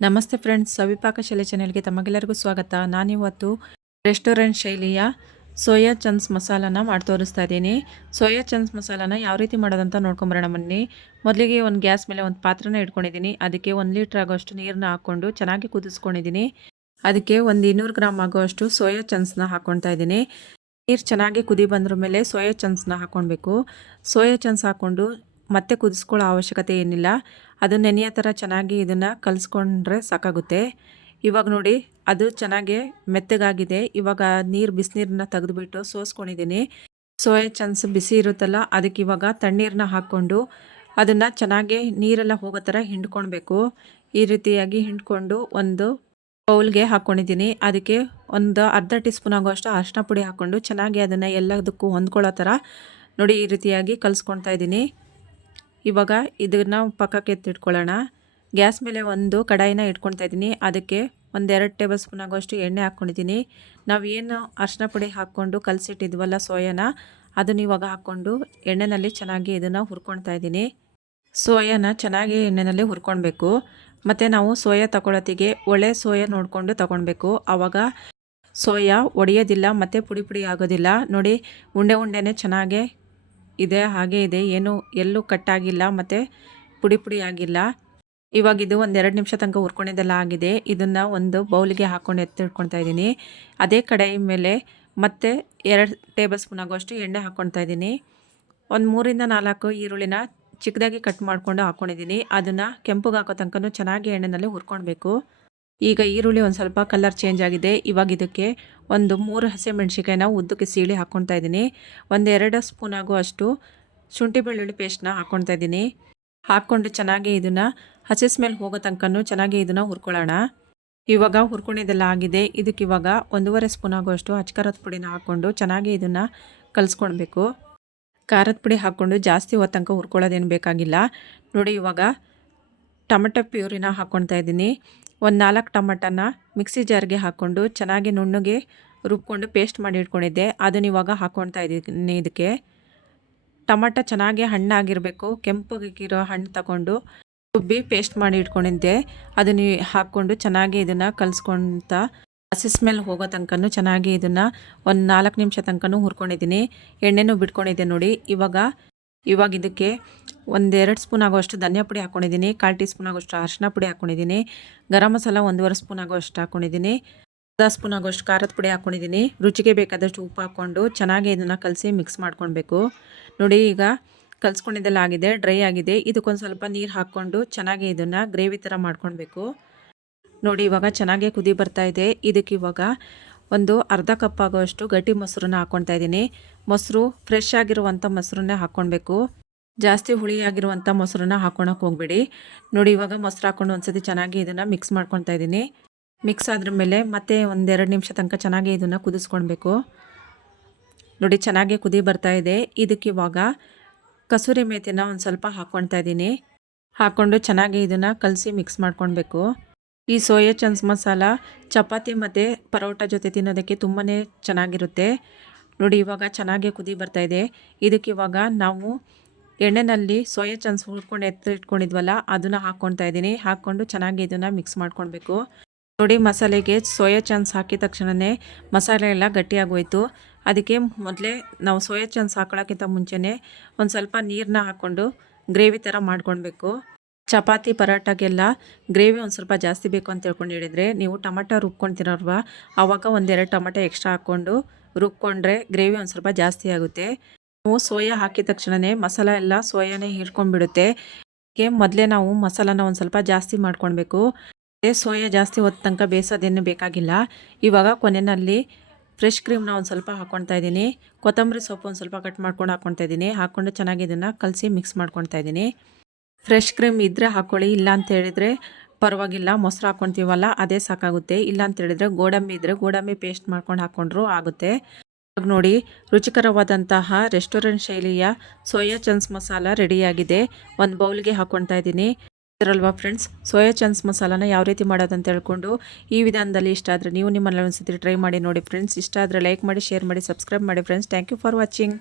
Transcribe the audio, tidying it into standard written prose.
ನಮಸ್ತೆ ಫ್ರೆಂಡ್ಸ್, ಸವಿಪಾಕಶಾಲೆ ಚಾನೆಲ್ಗೆ ತಮಗೆಲ್ಲರಿಗೂ ಸ್ವಾಗತ. ನಾನಿವತ್ತು ರೆಸ್ಟೋರೆಂಟ್ ಶೈಲಿಯ ಸೋಯಾ ಚಂಕ್ಸ್ ಮಸಾಲಾನ ಮಾಡಿ ತೋರಿಸ್ತಾ ಇದ್ದೀನಿ. ಸೋಯಾ ಚಂಕ್ಸ್ ಮಸಾಲಾನ ಯಾವ ರೀತಿ ಮಾಡೋದಂತ ನೋಡ್ಕೊಂಬರೋಣ ಬನ್ನಿ. ಮೊದಲಿಗೆ ಒಂದು ಗ್ಯಾಸ್ ಮೇಲೆ ಒಂದು ಪಾತ್ರನ ಇಟ್ಕೊಂಡಿದ್ದೀನಿ. ಅದಕ್ಕೆ 1 ಲೀಟ್ರ್ ಆಗೋಷ್ಟು ನೀರನ್ನ ಹಾಕ್ಕೊಂಡು ಚೆನ್ನಾಗಿ ಕುದಿಸ್ಕೊಂಡಿದ್ದೀನಿ. ಅದಕ್ಕೆ ಒಂದು 200 ಗ್ರಾಮ್ ಆಗೋಷ್ಟು ಸೋಯಾ ಚಂಕ್ಸ್ನ ಹಾಕ್ಕೊಳ್ತಾ ಇದ್ದೀನಿ. ನೀರು ಚೆನ್ನಾಗಿ ಕುದಿ ಬಂದ್ರ ಮೇಲೆ ಸೋಯಾ ಚಂಕ್ಸ್ನ ಹಾಕ್ಕೊಳ್ಬೇಕು. ಸೋಯಾ ಚಂಕ್ಸ್ ಹಾಕ್ಕೊಂಡು ಮತ್ತೆ ಕುದಿಸ್ಕೊಳ್ಳೋ ಅವಶ್ಯಕತೆ ಏನಿಲ್ಲ. ಅದು ನೆನೆಯೋ ಥರ ಚೆನ್ನಾಗಿ ಇದನ್ನು ಕಲಿಸ್ಕೊಂಡ್ರೆ ಸಾಕಾಗುತ್ತೆ. ಇವಾಗ ನೋಡಿ, ಅದು ಚೆನ್ನಾಗಿ ಮೆತ್ತಗಾಗಿದೆ. ಇವಾಗ ಬಿಸಿನೀರನ್ನ ತೆಗೆದುಬಿಟ್ಟು ಸೋಸ್ಕೊಂಡಿದ್ದೀನಿ. ಸೋಯಾ ಚಂಕ್ಸ್ ಬಿಸಿ ಇರುತ್ತಲ್ಲ, ಅದಕ್ಕೆ ಇವಾಗ ತಣ್ಣೀರನ್ನ ಹಾಕ್ಕೊಂಡು ಅದನ್ನು ಚೆನ್ನಾಗಿ ನೀರೆಲ್ಲ ಹೋಗೋ ಥರ ಹಿಂಡ್ಕೊಳ್ಬೇಕು. ಈ ರೀತಿಯಾಗಿ ಹಿಂಡ್ಕೊಂಡು ಒಂದು ಬೌಲ್ಗೆ ಹಾಕ್ಕೊಂಡಿದ್ದೀನಿ. ಅದಕ್ಕೆ ಒಂದು ಅರ್ಧ ಟೀ ಸ್ಪೂನ್ ಆಗುವಷ್ಟು ಅರಿಶಿನ ಪುಡಿ ಹಾಕ್ಕೊಂಡು ಚೆನ್ನಾಗಿ ಅದನ್ನು ಎಲ್ಲದಕ್ಕೂ ಹೊಂದ್ಕೊಳ್ಳೋ ಥರ ನೋಡಿ ಈ ರೀತಿಯಾಗಿ ಕಲಿಸ್ಕೊಳ್ತಾ ಇದ್ದೀನಿ. ಇವಾಗ ಇದನ್ನು ಪಕ್ಕಕ್ಕೆ ಎತ್ತಿಟ್ಕೊಳ್ಳೋಣ. ಗ್ಯಾಸ್ ಮೇಲೆ ಒಂದು ಕಡಾಯಿನ ಇಟ್ಕೊಳ್ತಾ ಇದ್ದೀನಿ. ಅದಕ್ಕೆ 1-2 ಟೇಬಲ್ ಸ್ಪೂನ್ ಆಗುವಷ್ಟು ಎಣ್ಣೆ ಹಾಕ್ಕೊಂಡಿದ್ದೀನಿ. ನಾವು ಏನು ಅರಿಶಿನ ಪುಡಿ ಹಾಕ್ಕೊಂಡು ಕಲಸಿಟ್ಟಿದ್ವಲ್ಲ ಸೋಯಾನ, ಅದನ್ನು ಇವಾಗ ಹಾಕ್ಕೊಂಡು ಎಣ್ಣೆಯಲ್ಲಿ ಚೆನ್ನಾಗಿ ಇದನ್ನು ಹುರ್ಕೊಳ್ತಾ ಇದ್ದೀನಿ. ಸೋಯಾನ ಚೆನ್ನಾಗಿ ಎಣ್ಣೆಯಲ್ಲಿ ಹುರ್ಕೊಳ್ಬೇಕು. ಮತ್ತು ನಾವು ಸೋಯಾ ತಗೊಳ್ಳೋತ್ತಿಗೆ ಒಳ್ಳೆ ಸೋಯಾ ನೋಡಿಕೊಂಡು ತಗೊಳ್ಬೇಕು. ಆವಾಗ ಸೋಯಾ ಒಡೆಯೋದಿಲ್ಲ ಮತ್ತು ಪುಡಿ ಪುಡಿ ಆಗೋದಿಲ್ಲ. ನೋಡಿ, ಉಂಡೆನೇ ಚೆನ್ನಾಗೇ ಇದೆ, ಹಾಗೆ ಇದೆ, ಏನು ಎಲ್ಲೂ ಕಟ್ಟಾಗಿಲ್ಲ ಮತ್ತು ಪುಡಿ ಪುಡಿ ಆಗಿಲ್ಲ. ಇವಾಗ ಇದು 1-2 ನಿಮಿಷ ತನಕ ಹುರ್ಕೊಂಡಿದ್ದೆಲ್ಲ ಆಗಿದೆ. ಇದನ್ನು ಒಂದು ಬೌಲಿಗೆ ಹಾಕ್ಕೊಂಡು ಎತ್ತಿಟ್ಕೊಳ್ತಾ ಇದ್ದೀನಿ. ಅದೇ ಕಡಾಯಿ ಮೇಲೆ ಮತ್ತೆ 2 ಟೇಬಲ್ ಸ್ಪೂನ್ ಆಗುವಷ್ಟು ಎಣ್ಣೆ ಹಾಕ್ಕೊಳ್ತಾ ಇದ್ದೀನಿ. ಒಂದು 3-4 ಈರುಳ್ಳಿನ ಚಿಕ್ಕದಾಗಿ ಕಟ್ ಮಾಡಿಕೊಂಡು ಹಾಕ್ಕೊಂಡಿದ್ದೀನಿ. ಅದನ್ನು ಕೆಂಪುಗೆ ಹಾಕೋ ತನಕ ಚೆನ್ನಾಗಿ ಎಣ್ಣೆಯಲ್ಲಿ ಹುರ್ಕೊಳ್ಬೇಕು. ಈಗ ಈರುಳ್ಳಿ ಒಂದು ಸ್ವಲ್ಪ ಕಲರ್ ಚೇಂಜ್ ಆಗಿದೆ. ಇವಾಗ ಇದಕ್ಕೆ ಒಂದು 3 ಹಸಿಮೆಣ್ಸಿಕಾಯಿನ ಉದ್ದಕ್ಕೆ ಸೀಳಿ ಹಾಕ್ಕೊಳ್ತಾ ಇದ್ದೀನಿ. 1-2 ಸ್ಪೂನ್ ಆಗುವಷ್ಟು ಶುಂಠಿ ಬೆಳ್ಳುಳ್ಳಿ ಪೇಸ್ಟ್ನ ಹಾಕ್ಕೊಳ್ತಾ ಇದ್ದೀನಿ. ಹಾಕ್ಕೊಂಡು ಚೆನ್ನಾಗಿ ಇದನ್ನು ಹಸಿ ಸ್ಮೆಲ್ ಹೋಗೋ ತನಕ ಚೆನ್ನಾಗಿ ಇದನ್ನು ಹುರ್ಕೊಳ್ಳೋಣ. ಇವಾಗ ಹುರ್ಕೊಂಡಿದ್ದೆಲ್ಲ ಆಗಿದೆ. ಇದಕ್ಕೆ ಇವಾಗ 1.5 ಸ್ಪೂನ್ ಆಗುವಷ್ಟು ಅಚ್ಕಾರದ ಪುಡಿನ ಹಾಕ್ಕೊಂಡು ಚೆನ್ನಾಗಿ ಇದನ್ನು ಕಲಿಸ್ಕೊಳ್ಬೇಕು. ಖಾರದ ಪುಡಿ ಹಾಕ್ಕೊಂಡು ಜಾಸ್ತಿ ಹೊತ್ತು ತನಕ ಹುರ್ಕೊಳ್ಳೋದೇನು ಬೇಕಾಗಿಲ್ಲ. ನೋಡಿ, ಇವಾಗ ಟೊಮೆಟೊ ಪ್ಯೂರಿನ ಹಾಕ್ಕೊಳ್ತಾ ಇದ್ದೀನಿ. ಒಂದು 4 ಟೊಮೆಟೊನ ಮಿಕ್ಸಿ ಜಾರ್ಗೆ ಹಾಕ್ಕೊಂಡು ಚೆನ್ನಾಗಿ ನುಣ್ಣಗೆ ರುಬ್ಕೊಂಡು ಪೇಸ್ಟ್ ಮಾಡಿ ಇಟ್ಕೊಂಡಿದ್ದೆ. ಅದನ್ನ ಇವಾಗ ಹಾಕ್ಕೊಳ್ತಾ ಇದ್ದೀನಿ. ಇದಕ್ಕೆ ಟೊಮೆಟೊ ಚೆನ್ನಾಗಿ ಹಣ್ಣಾಗಿರಬೇಕು. ಕೆಂಪಗಿರೋ ಹಣ್ಣು ತಗೊಂಡು ರುಬ್ಬಿ ಪೇಸ್ಟ್ ಮಾಡಿ ಇಟ್ಕೊಂಡಿದ್ದೆ. ಅದನ್ನು ಹಾಕ್ಕೊಂಡು ಚೆನ್ನಾಗಿ ಇದನ್ನು ಕಲಿಸ್ಕೊಳ್ತಾ ಹಸಿ ಸ್ಮೆಲ್ ಹೋಗೋ ತನಕ ಚೆನ್ನಾಗಿ ಇದನ್ನು ಒಂದು 4 ನಿಮಿಷ ತನಕ ಹುರ್ಕೊಂಡಿದ್ದೀನಿ. ಎಣ್ಣೆನೂ ಬಿಟ್ಕೊಂಡಿದ್ದೆ ನೋಡಿ. ಇವಾಗ ಇದಕ್ಕೆ 1-2 ಸ್ಪೂನ್ ಆಗುವಷ್ಟು ಧನಿಯಾ ಪುಡಿ ಹಾಕ್ಕೊಂಡಿದ್ದೀನಿ. 1/4 ಟೀ ಸ್ಪೂನ್ ಆಗುವಷ್ಟು ಅರಿಶಿನ ಪುಡಿ ಹಾಕ್ಕೊಂಡಿದ್ದೀನಿ. ಗರಂ ಮಸಾಲ 1.5 ಸ್ಪೂನ್ ಆಗುವಷ್ಟು ಹಾಕ್ಕೊಂಡಿದ್ದೀನಿ. ಅರ್ಧ ಸ್ಪೂನ್ ಆಗುವಷ್ಟು ಖಾರದ ಪುಡಿ ಹಾಕ್ಕೊಂಡಿದ್ದೀನಿ. ರುಚಿಗೆ ಬೇಕಾದಷ್ಟು ಉಪ್ಪು ಹಾಕ್ಕೊಂಡು ಚೆನ್ನಾಗಿ ಇದನ್ನು ಕಲಸಿ ಮಿಕ್ಸ್ ಮಾಡ್ಕೊಳ್ಬೇಕು. ನೋಡಿ, ಈಗ ಕಲಿಸ್ಕೊಂಡಿದ್ದೆಲ್ಲ ಆಗಿದೆ, ಡ್ರೈ ಆಗಿದೆ. ಇದಕ್ಕೊಂದು ಸ್ವಲ್ಪ ನೀರು ಹಾಕ್ಕೊಂಡು ಚೆನ್ನಾಗಿ ಇದನ್ನು ಗ್ರೇವಿ ಥರ ಮಾಡ್ಕೊಳ್ಬೇಕು. ನೋಡಿ, ಇವಾಗ ಚೆನ್ನಾಗೇ ಕುದಿ ಬರ್ತಾ ಇದೆ. ಇದಕ್ಕೆ ಇವಾಗ ಒಂದು ಅರ್ಧ ಕಪ್ ಆಗುವಷ್ಟು ಗಟ್ಟಿ ಮೊಸರನ್ನ ಹಾಕ್ಕೊಳ್ತಾ ಇದ್ದೀನಿ. ಮೊಸರು ಫ್ರೆಶ್ ಆಗಿರುವಂಥ ಮೊಸರನ್ನೇ ಹಾಕ್ಕೊಳ್ಬೇಕು. ಜಾಸ್ತಿ ಹುಳಿಯಾಗಿರುವಂಥ ಮೊಸರನ್ನ ಹಾಕ್ಕೊಳಕ್ಕೆ ಹೋಗಬೇಡಿ. ನೋಡಿ, ಇವಾಗ ಮೊಸರು ಹಾಕ್ಕೊಂಡು ಒಂದ್ಸತಿ ಚೆನ್ನಾಗಿ ಇದನ್ನು ಮಿಕ್ಸ್ ಮಾಡ್ಕೊಳ್ತಾ ಇದ್ದೀನಿ. ಮಿಕ್ಸ್ ಆದ್ರ ಮೇಲೆ ಮತ್ತೆ 1-2 ನಿಮಿಷ ತನಕ ಚೆನ್ನಾಗಿ ಇದನ್ನು ಕುದಿಸ್ಕೊಳ್ಬೇಕು. ನೋಡಿ, ಚೆನ್ನಾಗಿ ಕುದಿ ಬರ್ತಾ ಇದೆ. ಇದಕ್ಕೆ ಇವಾಗ ಕಸೂರಿ ಮೇಥಿನ ಒಂದು ಸ್ವಲ್ಪ ಹಾಕ್ಕೊಳ್ತಾ ಇದ್ದೀನಿ. ಹಾಕ್ಕೊಂಡು ಚೆನ್ನಾಗಿ ಇದನ್ನು ಕಲಸಿ ಮಿಕ್ಸ್ ಮಾಡ್ಕೊಳ್ಬೇಕು. ಈ ಸೋಯಾ ಚಂಕ್ಸ್ ಮಸಾಲ ಚಪಾತಿ ಮತ್ತು ಪರೋಟ ಜೊತೆ ತಿನ್ನೋದಕ್ಕೆ ತುಂಬಾ ಚೆನ್ನಾಗಿರುತ್ತೆ. ನೋಡಿ, ಇವಾಗ ಚೆನ್ನಾಗಿ ಕುದಿ ಬರ್ತಾ ಇದೆ. ಇದಕ್ಕೆ ಇವಾಗ ನಾವು ಎಣ್ಣೆಯಲ್ಲಿ ಸೋಯಾ ಚಂಕ್ಸ್ ಹುರ್ಕೊಂಡು ಎತ್ತಿಟ್ಕೊಂಡಿದ್ವಲ್ಲ, ಅದನ್ನು ಹಾಕ್ಕೊಳ್ತಾ ಇದ್ದೀನಿ. ಹಾಕ್ಕೊಂಡು ಚೆನ್ನಾಗಿ ಇದನ್ನು ಮಿಕ್ಸ್ ಮಾಡ್ಕೊಳ್ಬೇಕು. ನೋಡಿ, ಮಸಾಲೆಗೆ ಸೋಯಾ ಚಂಕ್ಸ್ ಹಾಕಿದ ತಕ್ಷಣವೇ ಮಸಾಲೆ ಎಲ್ಲ ಗಟ್ಟಿಯಾಗೋಯ್ತು. ಅದಕ್ಕೆ ಮೊದಲೇ ನಾವು ಸೋಯಾ ಚಂಕ್ಸ್ ಹಾಕೊಳ್ಳೋಕ್ಕಿಂತ ಮುಂಚೆನೇ ಒಂದು ಸ್ವಲ್ಪ ನೀರನ್ನ ಹಾಕ್ಕೊಂಡು ಗ್ರೇವಿ ಥರ ಮಾಡ್ಕೊಳ್ಬೇಕು. ಚಪಾತಿ ಪರೋಟಗೆಲ್ಲ ಗ್ರೇವಿ ಒಂದು ಸ್ವಲ್ಪ ಜಾಸ್ತಿ ಬೇಕು ಅಂತ ಹೇಳ್ಕೊಂಡು ಹೇಳಿದರೆ, ನೀವು ಟೊಮೆಟೊ ರುಬ್ಕೊಳ್ತಿರೋಲ್ವ, ಆವಾಗ 1-2 ಟೊಮೆಟೊ ಎಕ್ಸ್ಟ್ರಾ ಹಾಕ್ಕೊಂಡು ರುಬ್ಕೊಂಡ್ರೆ ಗ್ರೇವಿ ಒಂದು ಸ್ವಲ್ಪ ಜಾಸ್ತಿ ಆಗುತ್ತೆ. ನಾವು ಸೋಯಾ ಹಾಕಿದ ತಕ್ಷಣವೇ ಮಸಾಲ ಎಲ್ಲ ಸೋಯಾನೇ ಹಿಡ್ಕೊಂಡ್ಬಿಡುತ್ತೆ. ಅದಕ್ಕೆ ಮೊದಲೇ ನಾವು ಮಸಾಲಾನ ಒಂದು ಸ್ವಲ್ಪ ಜಾಸ್ತಿ ಮಾಡ್ಕೊಳ್ಬೇಕು. ಸೋಯಾ ಜಾಸ್ತಿ ಹೊತ್ತು ತನಕ ಬೇಯಿಸೋದೇನು ಬೇಕಾಗಿಲ್ಲ. ಇವಾಗ ಕೊನೆಯಲ್ಲಿ ಫ್ರೆಶ್ ಕ್ರೀಮ್ನ ಒಂದು ಸ್ವಲ್ಪ ಹಾಕ್ಕೊಳ್ತಾ ಇದ್ದೀನಿ. ಕೊತ್ತಂಬರಿ ಸೊಪ್ಪು ಒಂದು ಸ್ವಲ್ಪ ಕಟ್ ಮಾಡ್ಕೊಂಡು ಹಾಕ್ಕೊಳ್ತಾ ಇದ್ದೀನಿ. ಹಾಕ್ಕೊಂಡು ಚೆನ್ನಾಗಿ ಇದನ್ನು ಕಲಸಿ ಮಿಕ್ಸ್ ಮಾಡ್ಕೊಳ್ತಾ ಇದ್ದೀನಿ. ಫ್ರೆಶ್ ಕ್ರೀಮ್ ಇದ್ದರೆ ಹಾಕ್ಕೊಳ್ಳಿ, ಇಲ್ಲ ಅಂತ ಹೇಳಿದರೆ ಪರವಾಗಿಲ್ಲ. ಮೊಸರು ಹಾಕ್ಕೊಳ್ತೀವಲ್ಲ, ಅದೇ ಸಾಕಾಗುತ್ತೆ. ಇಲ್ಲ ಅಂತ ಹೇಳಿದರೆ ಗೋಡಂಬಿ ಇದ್ದರೆ ಗೋಡಂಬಿ ಪೇಸ್ಟ್ ಮಾಡ್ಕೊಂಡು ಹಾಕ್ಕೊಂಡ್ರೂ ಆಗುತ್ತೆ. ಇವಾಗ ನೋಡಿ, ರುಚಿಕರವಾದಂತಹ ರೆಸ್ಟೋರೆಂಟ್ ಶೈಲಿಯ ಸೋಯಾ ಚಂಕ್ಸ್ ಮಸಾಲ ರೆಡಿಯಾಗಿದೆ. ಒಂದು ಬೌಲ್ಗೆ ಹಾಕ್ಕೊಳ್ತಾ ಇದ್ದೀನಿ. ಇರಲ್ವಾ ಫ್ರೆಂಡ್ಸ್, ಸೋಯಾ ಚಂಕ್ಸ್ ಮಸಾಲಾನ ಯಾವ ರೀತಿ ಮಾಡೋದಂತ ಹೇಳ್ಕೊಂಡು ಈ ವಿಧಾನದಲ್ಲಿ ಇಷ್ಟ ಆದರೆ ನೀವು ನಿಮ್ಮಲ್ಲಿ ಒಂದ್ಸತಿ ಟ್ರೈ ಮಾಡಿ ನೋಡಿ ಫ್ರೆಂಡ್ಸ್. ಇಷ್ಟ ಆದರೆ ಲೈಕ್ ಮಾಡಿ, ಶೇರ್ ಮಾಡಿ, ಸಬ್ಸ್ಕ್ರೈಬ್ ಮಾಡಿ friends. Thank you for watching.